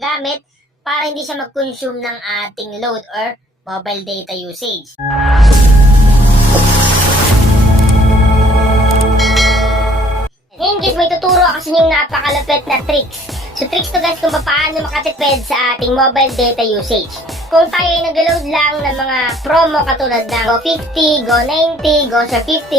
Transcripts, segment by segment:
gamit para hindi siya mag-consume ng ating load or mobile data usage. Ngayon guys, may tuturo ako sa inyong napakalupit na tricks. So tricks to guys kung paano makatipid sa ating mobile data usage. Kung tayo ay nag-load lang ng mga promo katulad ng Go50, Go90, Go50,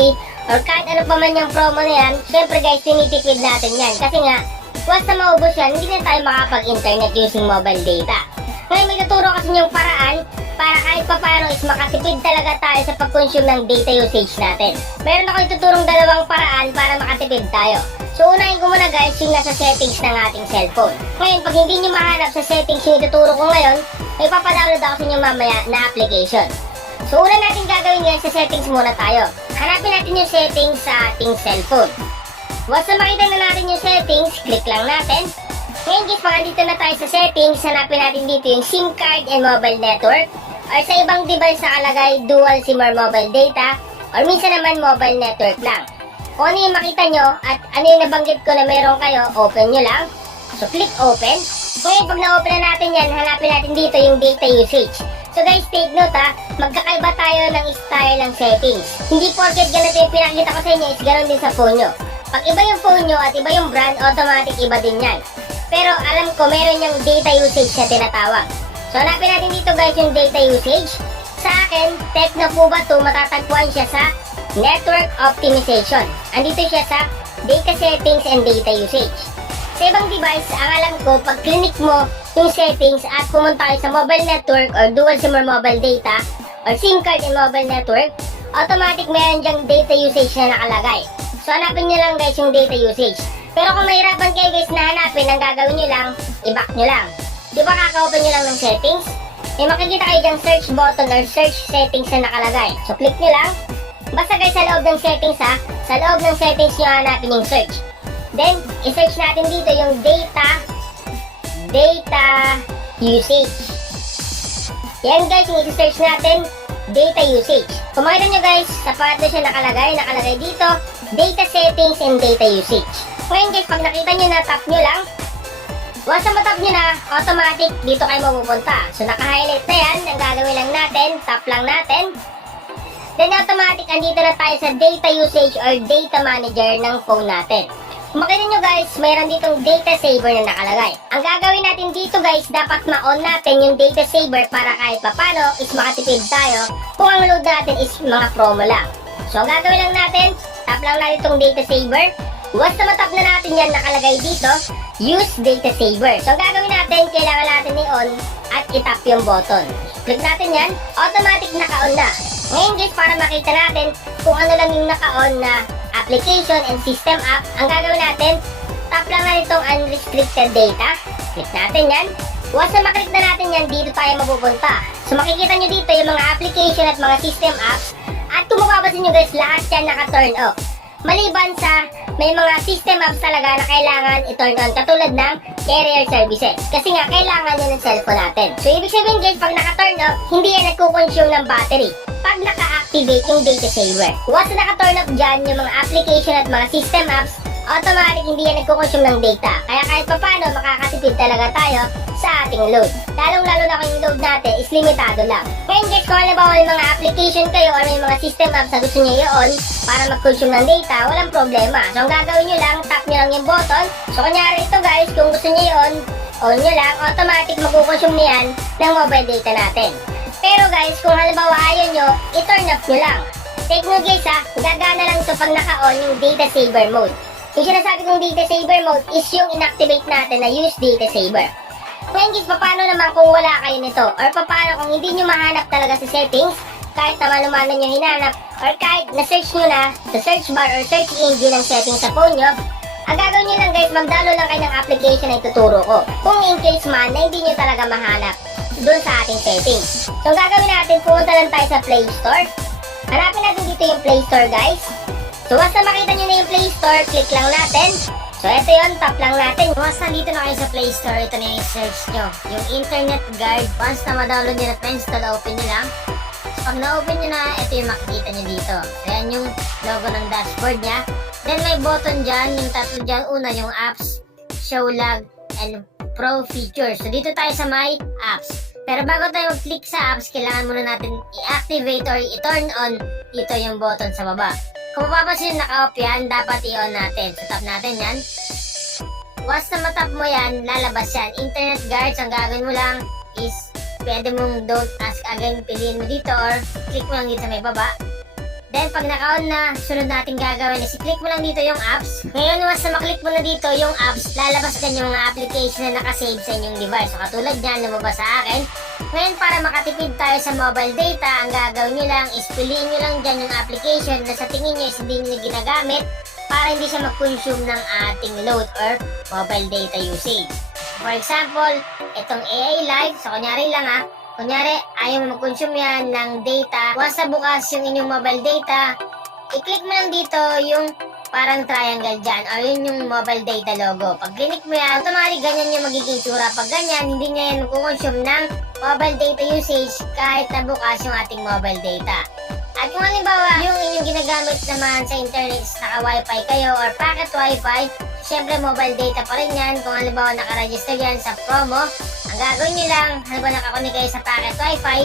or kahit ano pa man yung promo na yan, syempre guys, tinitipid natin yan. Kasi nga, once na maubos yan, hindi na tayo makapag-internet using mobile data. Ngayon may tuturo kasi yung paraan para kahit pa paano is makatipid talaga tayo sa pag-consume ng data usage natin. Meron ako ituturong dalawang paraan para makatipid tayo. So unahin ko muna guys yung nasa settings ng ating cellphone. Ngayon pag hindi nyo mahanap sa settings yung ituturo ko ngayon, may papadownload ako sa inyo mamaya na application. So una natin gagawin guys, sa settings muna tayo. Hanapin natin yung settings sa ating cellphone. Once na makita na natin yung settings, click lang natin. Ngayon guys, pag dito na tayo sa settings, hanapin natin dito yung SIM card and mobile network. Or sa ibang device nakalagay dual SIM or mobile data. Or minsan naman mobile network lang. Kung ano yung makita nyo at ano yung nabanggit ko na meron kayo, open nyo lang. So click open. Ngayon pag na-open na natin yan, hanapin natin dito yung data usage. So guys, take note magkakaiba tayo ng style ng settings. Hindi porket ganito yung pinakita ko sa inyo is ganoon din sa phone nyo. Pag iba yung phone nyo at iba yung brand, automatic iba din yan. Pero alam ko meron yung data usage na tinatawag. So hanapin natin dito guys yung data usage. Sa akin, Tecno po ba ito, matatagpuan siya sa Network Optimization. Andito siya sa Data Settings and Data Usage. Sa ibang device, ang alam ko, pag click mo yung settings at pumunta kayo sa mobile network or dual SIM or mobile data or SIM card and mobile network, automatic meron dyang data usage na nakalagay. So hanapin nyo lang guys yung data usage. Pero kung mahirapan kayo guys na hanapin, ang gagawin nyo lang, i-back nyo lang. Di ba kaka-open nyo lang ng settings? May makikita kayo dyang search button or search settings na nakalagay. So click nyo lang. Basta guys sa loob ng settings sa loob ng settings nyo hanapin yung search. Then, i-search natin dito yung data usage. Yan guys, yung i-search natin, data usage. Kung makita nyo guys, sa pangatlo siya nakalagay dito, data settings and data usage. Ngayon guys, pag nakita nyo na, tap nyo lang. Once na matap nyo na, automatic dito kayo mapupunta. So naka-highlight na yan, ang gagawin lang natin, tap lang natin. Then automatic, andito na tayo sa data usage or data manager ng phone natin. Kung makita nyo guys, mayroon ditong data saver na nakalagay. Ang gagawin natin dito guys, dapat ma-on natin yung data saver para kahit papano is makatipid tayo kung ang load natin is mga promo lang. So ang gagawin lang natin, tap lang natin itong data saver. Once na matap na natin yan, nakalagay dito, use data saver. So ang gagawin natin, kailangan natin i-on at itap yung button. Click natin yan, automatic naka-on na. Ngayon guys, para makita natin kung ano lang yung naka-on na application and system app, ang gagawin natin, tap lang natin itong unrestricted data. Click natin yan. Once na maklik na natin yan, dito tayo mapupunta. So makikita nyo dito yung mga application at mga system apps. At kung mapapansin nyo guys, lahat yan naka-turn off. Maliban sa may mga system apps talaga na kailangan i-turn on katulad ng carrier services. Kasi nga, kailangan yun ng cellphone natin. So, ibig sabihin guys, pag naka-turn off, hindi yan nagkukonsume ng battery. Pag naka-activate yung data saver. Once na naka-turn off dyan yung mga application at mga system apps, automatic hindi yan nagkukonsume ng data. Kaya kahit pa paano, makakatipid talaga tayo sa ating load. Lalong-lalo na kung yung load natin is limitado lang. Ngayon guys, kung halimbawa may mga application kayo or may mga system apps na gusto nyo i-on para mag-consume ng data, walang problema. So ang gagawin nyo lang, tap nyo lang yung button. So kunyari ito guys, kung gusto nyo i-on, on nyo lang, automatic mag-consume na yan ng mobile data natin. Pero guys, kung halimbawa ayaw nyo, i-turn off nyo lang. Take note guys gagana lang ito pag naka-on yung data saver mode. Yung sinasabi kong data saver mode is yung inactivate natin na use data saver. Ngayon guys, paano naman kung wala kayo nito? Or paano kung hindi nyo mahanap talaga sa settings, kahit naman nyo hinanap, or kahit na-search nyo na sa search bar or search engine ng settings sa phone nyo, ang gagawin nyo lang guys, mag-download lang kayo ng application na ituturo ko. Kung in case man na hindi nyo talaga mahanap doon sa ating settings. So ang gagawin natin, pumunta lang tayo sa Play Store. Hanapin natin dito yung Play Store guys. So once na makita nyo na yung Play Store, click lang natin. So ito yun, tap lang natin. Once nandito na kayo sa Play Store, ito na yung search nyo. Yung Internet Guard. Once na ma-download nyo na na-install, open nyo lang. So pag na-open nyo na, ito yung makikita nyo dito. Ayan yung logo ng dashboard nya. Then may button dyan, yung tatlo dyan. Una yung apps, show log, and Pro features. So dito tayo sa may apps. Pero bago tayo mag-click sa apps, kailangan muna natin i-activate or i-turn on dito yung button sa baba. Kung mapapansin naka-off yan, dapat i-on natin. So tap natin yan. Once na matap mo yan, lalabas yan. Internet guards, ang gagawin mo lang is pwede mong don't ask again, piliin mo dito or click mo lang dito sa may baba. Then pag naka-on na, sunod natin gagawin is i-click mo lang dito yung apps. Ngayon, once na maklik mo na dito yung apps, lalabas din yung mga application na nakasave sa inyong device. So katulad nyan, lumabas sa akin. Ngayon, para makatipid tayo sa mobile data, ang gagawin nyo lang is piliin nyo lang dyan yung application na sa tingin nyo is hindi nyo ginagamit para hindi siya mag-consume ng ating load or mobile data usage. For example, itong AI Live, so kunyari lang kunyari, ayaw mo mag-consume yan ng data. Once na bukas yung inyong mobile data, i-click mo lang dito yung parang triangle dyan or yun yung mobile data logo. Pag click mo yan, automatic ganyan yung magiging tsura. Pag ganyan, hindi niya yan mag-consume ng mobile data usage kahit na bukas yung ating mobile data. At kung halimbawa, yung inyong ginagamit naman sa internet is naka-wifi kayo or packet wifi, syempre mobile data pa rin yan. Kung halimbawa naka-register yan sa promo, ang gagawin nyo lang, halimbawa nakakunik kayo sa packet wifi,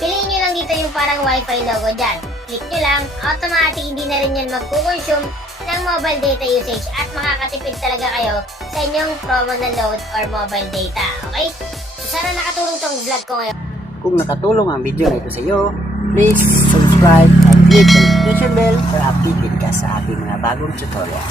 piliin nyo lang dito yung parang wifi logo dyan. Click nyo lang, automatic hindi na rin yan magkukonsume ng mobile data usage at makakatipid talaga kayo sa inyong promo na load or mobile data. Okay? So sana nakatulong tong vlog ko ngayon. Kung nakatulong ang video na ito sa iyo, please subscribe and click the notification bell para updated ka sa ating mga bagong tutorial.